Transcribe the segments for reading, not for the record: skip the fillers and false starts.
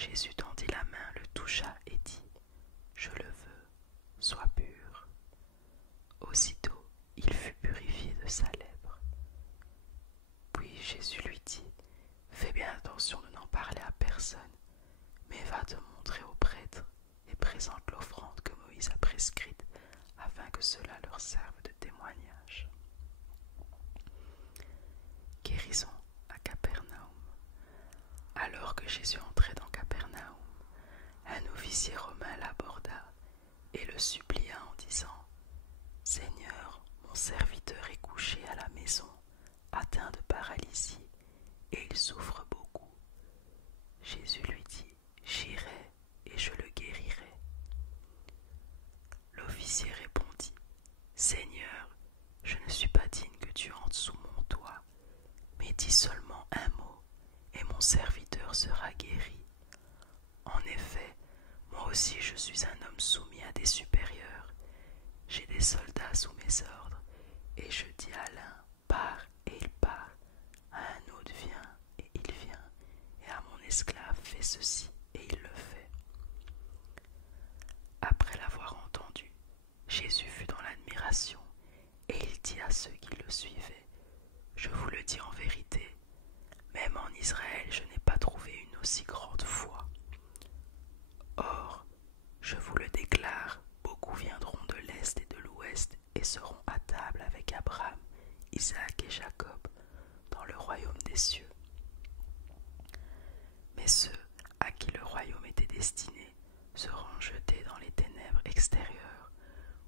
Jésus tendit la main, le toucha et dit : « Je le veux, sois pur. » Aussitôt, il fut purifié de sa lèpre. Puis Jésus lui dit : « Fais bien attention de n'en parler à personne, mais va te montrer au prêtre et présente l'offrande que Moïse a prescrite afin que cela leur serve de témoignage. » Guérison à Capernaum. Alors que Jésus entrait dans Capernaum, un officier romain l'aborda et le supplia en disant : « Seigneur, mon serviteur est couché à la maison, atteint de paralysie, et il souffre beaucoup. » Jésus lui dit : « J'irai et je le guérirai. » L'officier répondit : « Seigneur, je ne suis pas digne que tu entres sous mon toit, mais dis seulement un mot, et mon serviteur sera guéri. En effet, moi aussi je suis un homme soumis à des supérieurs. J'ai des soldats sous mes ordres, et je dis à l'un : pars, et il part, à un autre : viens, et il vient, et à mon esclave : fais ceci, et il le fait. » Après l'avoir entendu, Jésus fut dans l'admiration, et il dit à ceux qui le suivaient : « Je vous le dis en vérité, même en Israël je n'ai pas trouvé une aussi grande foi. Or, je vous le déclare, beaucoup viendront de l'Est et de l'Ouest et seront à table avec Abraham, Isaac et Jacob dans le royaume des cieux. Mais ceux à qui le royaume était destiné seront jetés dans les ténèbres extérieures,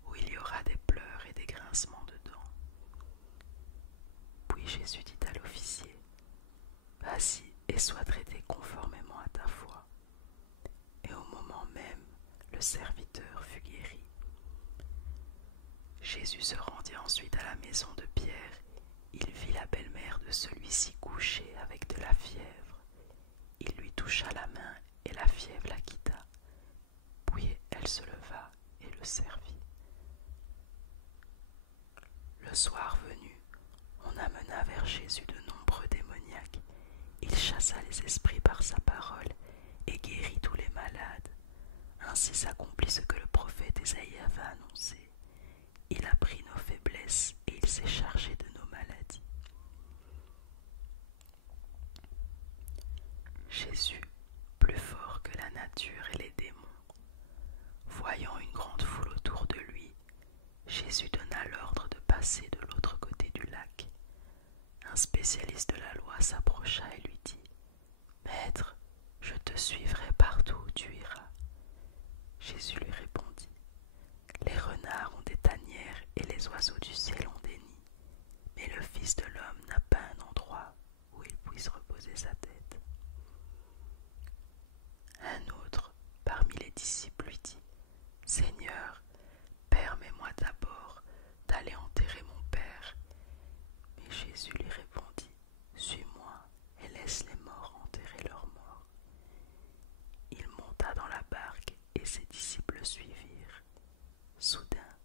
où il y aura des pleurs et des grincements de dents. » Puis Jésus dit à l'officier : « Vas-y et sois traité conformément à ta foi. » Et au moment même, le serviteur fut guéri. Jésus se rendit ensuite à la maison de Pierre. Il vit la belle-mère de celui-ci couchée avec de la fièvre. Il lui toucha la main et la fièvre la quitta. Puis elle se leva et le servit. Le soir venu, on amena vers Jésus de nombreux démoniaques. Il chassa les esprits par sa parole et guérit tous les malades. Ainsi s'accomplit ce que le prophète Ésaïe avait annoncé. Il a pris nos faiblesses et il s'est chargé de nos maladies. Jésus, plus fort que la nature et les démons. Voyant une grande foule autour de lui, Jésus donna l'ordre de passer de l'autre côté du lac. Un spécialiste de la loi s'approcha et lui dit : « Maître, je te suivrai partout où tu iras. » Jésus lui répondit : « Les renards ont des tanières et les oiseaux du ciel ont des nids, mais le Fils de l'homme n'a pas un endroit où il puisse reposer sa tête. » Un autre, parmi les disciples, lui dit : « Seigneur, permets-moi d'abord d'aller enterrer mon Père. » Mais Jésus lui répondit : « Suis-moi et laisse les morts enterrer leurs morts. » Il monta dans la barque et ses disciples le suivirent. Soudain,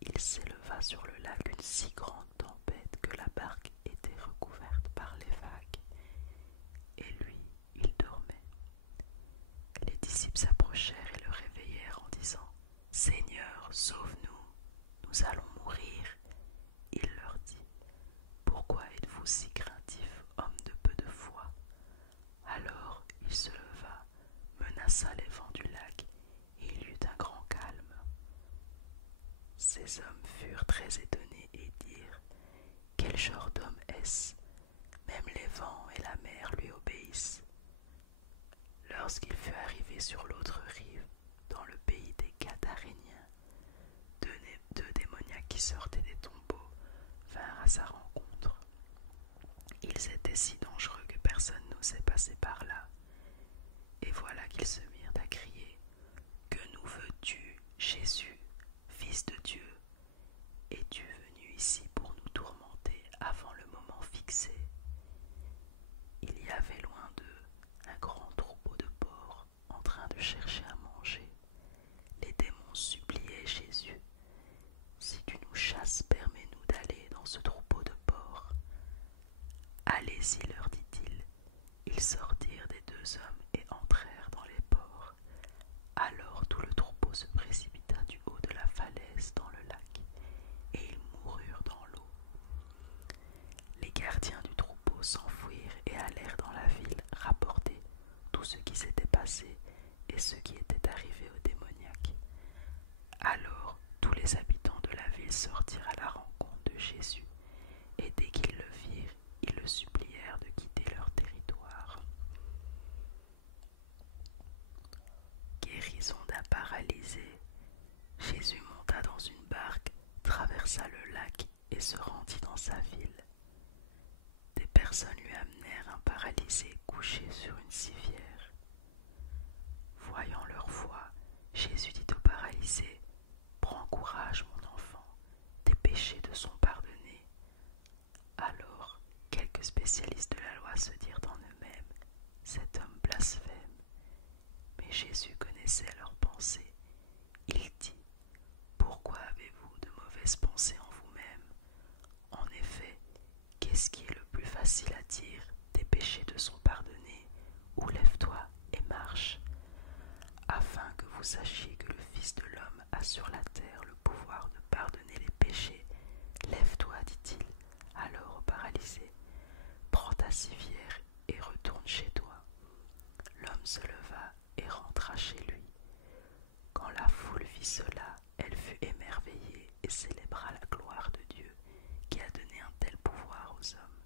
il s'éleva sur le lac une si grande tempête que la barque était recouverte par les vagues. Et lui, il dormait. Les disciples s'approchèrent et le réveillèrent en disant : « Seigneur, sauve-nous, nous allons mourir. » Il leur dit : « Pourquoi êtes-vous si craintifs, hommes de peu de foi ? » Alors il se leva, menaça les vents du lac, et il y eut un grand calme. Ces hommes furent très étonnés et dirent : « Quel genre d'homme est-ce ? Même les vents et la mer lui obéissent. » Lorsqu'il fut arrivé sur l'autre rive, dans le pays des Gadaréniens, deux démoniaques qui sortaient des tombeaux vinrent à sa rencontre. Ils étaient si dangereux que personne n'osait passer par là. Et voilà qu'ils se mirent à crier : « Que nous veux-tu, Jésus, Fils de Dieu ? Es-tu venu ici pour nous tourmenter avant le moment fixé ? » Il y avait loin d'eux un grand troupeau de porcs en train de chercher à manger. Les démons suppliaient Jésus : « Si tu nous chasses, permets-nous d'aller dans ce troupeau de porcs. » « Allez-y, leur dit-il. » Ils sortirent des deux pièce dans le lac, et ils moururent dans l'eau. Les gardiens du troupeau s'enfuirent et allèrent dans la ville rapporter tout ce qui s'était passé et ce qui était arrivé au démoniaque. Alors tous les habitants de la ville sortirent à la rencontre de Jésus, et dès qu'ils le virent, ils le supplièrent de quitter leur territoire. Guérison d'un paralysé, Jésus monta dans une barque, traversa le lac et se rendit dans sa ville. Des personnes lui amenèrent un paralysé couché sur une civière. Voyant leur foi, Jésus dit au paralysé: « Prends courage, mon enfant, tes péchés te sont pardonnés. » Alors, quelques spécialistes de la loi se dirent en eux-mêmes: « Cet homme blasphème. » Mais Jésus connaissait leurs pensées. Il dit: « Pourquoi avez-vous de mauvaises pensées en vous-même? En effet, qu'est-ce qui est le plus facile à dire? Tes péchés te sont pardonnés, ou lève-toi et marche. Afin que vous sachiez que le Fils de l'homme a sur la terre le pouvoir de pardonner les péchés, lève-toi, dit-il alors au paralysé, prends ta civière et retourne chez toi. L'homme se leva et rentra chez lui. Quand la foule vit cela, elle fut émerveillée et célébra la gloire de Dieu qui a donné un tel pouvoir aux hommes.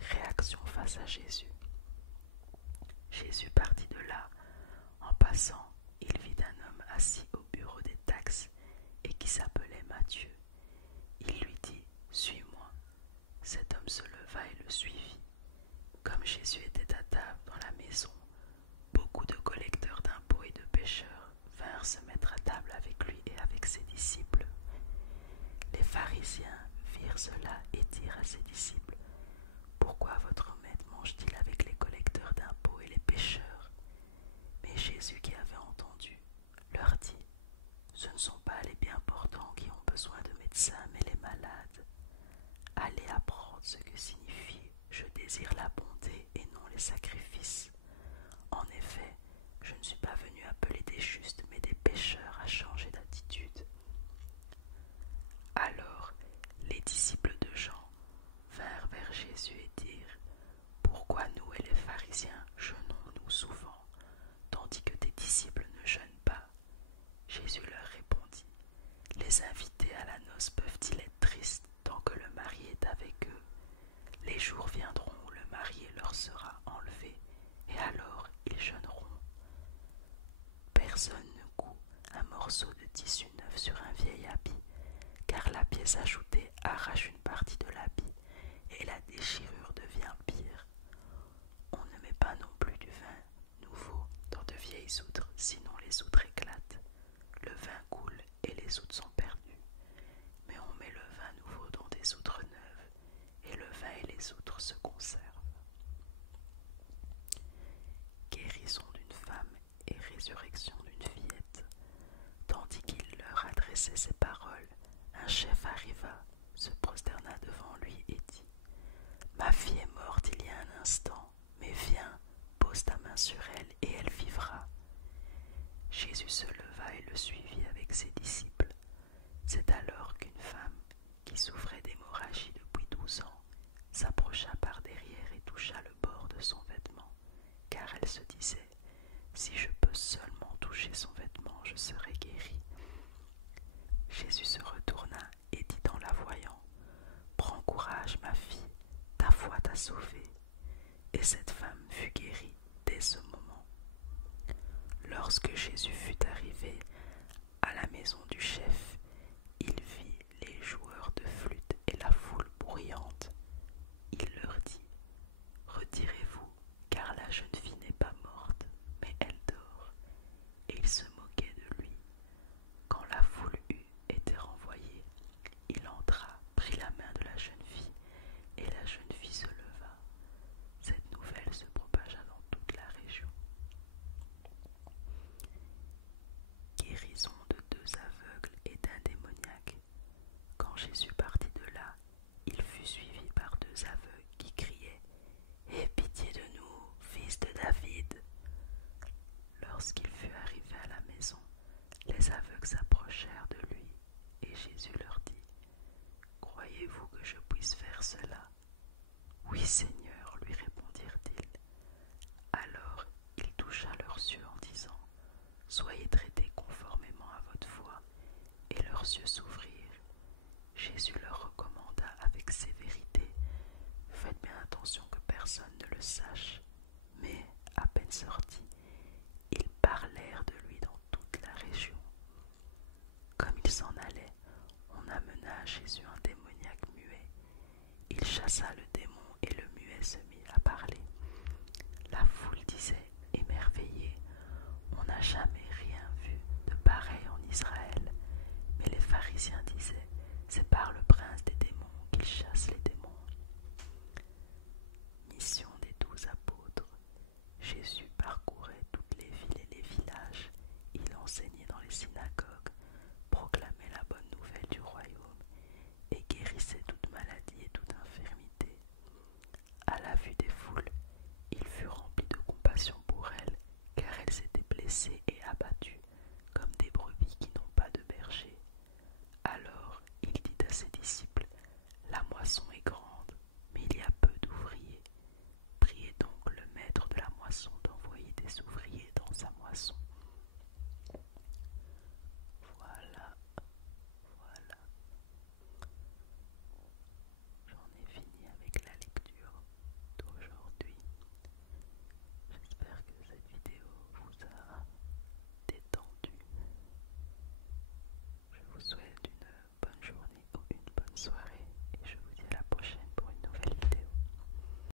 Réaction face à Jésus. Jésus partit de là. En passant, il vit un homme assis au bureau des taxes et qui s'appelait Matthieu. Il lui dit: « Suis-moi. » Cet homme se leva et le suivit. Comme Jésus était à table dans la maison, beaucoup de collecteurs d'impôts et de pêcheurs vinrent se mettre à table avec lui et avec ses disciples. Les pharisiens virent cela et dirent à ses disciples: « Pourquoi votre maître mange-t-il avec les collecteurs d'impôts et les pêcheurs ?» Mais Jésus, qui avait entendu, leur dit: « Ce ne sont pas les bien portants qui ont besoin de médecins, mais les malades. Allez apprendre ce que signifie « Je désire la bonté et non les sacrifices ». En effet, je ne suis pas venu appeler des justes, mais des pécheurs à changer d'attitude. » Alors, les disciples de Jean vinrent vers Jésus et dirent: « Pourquoi nous et les pharisiens jeûnons-nous souvent, tandis que tes disciples ne jeûnent pas ?» Jésus leur répondit: « Les invités à la noce peuvent-ils être tristes tant que le mari est avec eux? Les jours viendront où le marié leur sera enlevé, et alors ils jeûneront. Personne ne coud un morceau de tissu neuf sur un vieil habit, car la pièce ajoutée arrache une partie de l'habit, et la déchirure devient pire. On ne met pas non plus du vin nouveau dans de vieilles outres, sinon les outres éclatent. Le vin coule et les outres sont perdues. Mais on met le vin nouveau dans des outres neuves, et le vin et les outres se conservent. » Guérison d'une femme et résurrection d'une fillette. Tandis qu'il leur adressait ces paroles, un chef arriva, se prosterna devant lui et dit: « Ma fille est morte il y a un instant, mais viens, pose ta main sur elle et elle vivra. » Jésus se leva et le suivit avec ses disciples. C'est alors qu'une femme, qui souffrait d'hémorragie depuis 12 ans, s'approcha par derrière et toucha le bord de son vêtement, car elle se disait: « Si je peux seulement toucher son vêtement, je serai guérie. » Jésus se retourna et dit en la voyant: « Prends courage, ma fille, ta foi t'a sauvée. » Et cette femme fut guérie dès ce moment. Lorsque Jésus fut arrivé à la maison du chef, il vit les joueurs de flûte et la foule bruyante. Il leur dit: « Retirez-vous, car la jeune fille n'est pas morte, mais elle dort. » Et il se moquait de lui. Quand la foule eut été renvoyée, il entra, prit la main de la jeune fille, et la jeune fille se leva. Cette nouvelle se propagea dans toute la région. Guérison de 2 aveugles et d'un démoniaque. Quand Jésus partit de là, il fut suivi par 2 aveugles qui criaient: « Aie pitié de nous, fils de David !» Lorsqu'il fut arrivé à la maison, les aveugles s'approchèrent de lui Jésus leur dit: Croyez-vous que je puisse faire cela? Oui, Seigneur, lui répondirent-ils. Alors il toucha leurs yeux en disant: Soyez traités conformément à votre foi. Et leurs yeux s'ouvrirent. Jésus leur recommanda avec sévérité: Faites bien attention que personne ne le sache. Mais, à peine sortis, ils parlèrent de lui dans toute la région. Comme ils s'en allaient, on amena à Jésus un démoniaque muet. Il chassa le démon et le muet se mit à parler. La foule disait, émerveillée: On n'a jamais rien vu de pareil en Israël. Mais les pharisiens disaient: C'est par le prince des démons qu'il chasse les démons. Mission des 12 apôtres. Jésus parcourait toutes les villes et les villages. Il enseignait dans les synagogues, proclamait la bonne nouvelle du royaume et guérissait toute maladie et toute infirmité. À la vue des foules, il fut rempli de compassion pour elles, car elles étaient blessées et abattues, comme des brebis qui n'ont pas de berger. Alors il dit à ses disciples: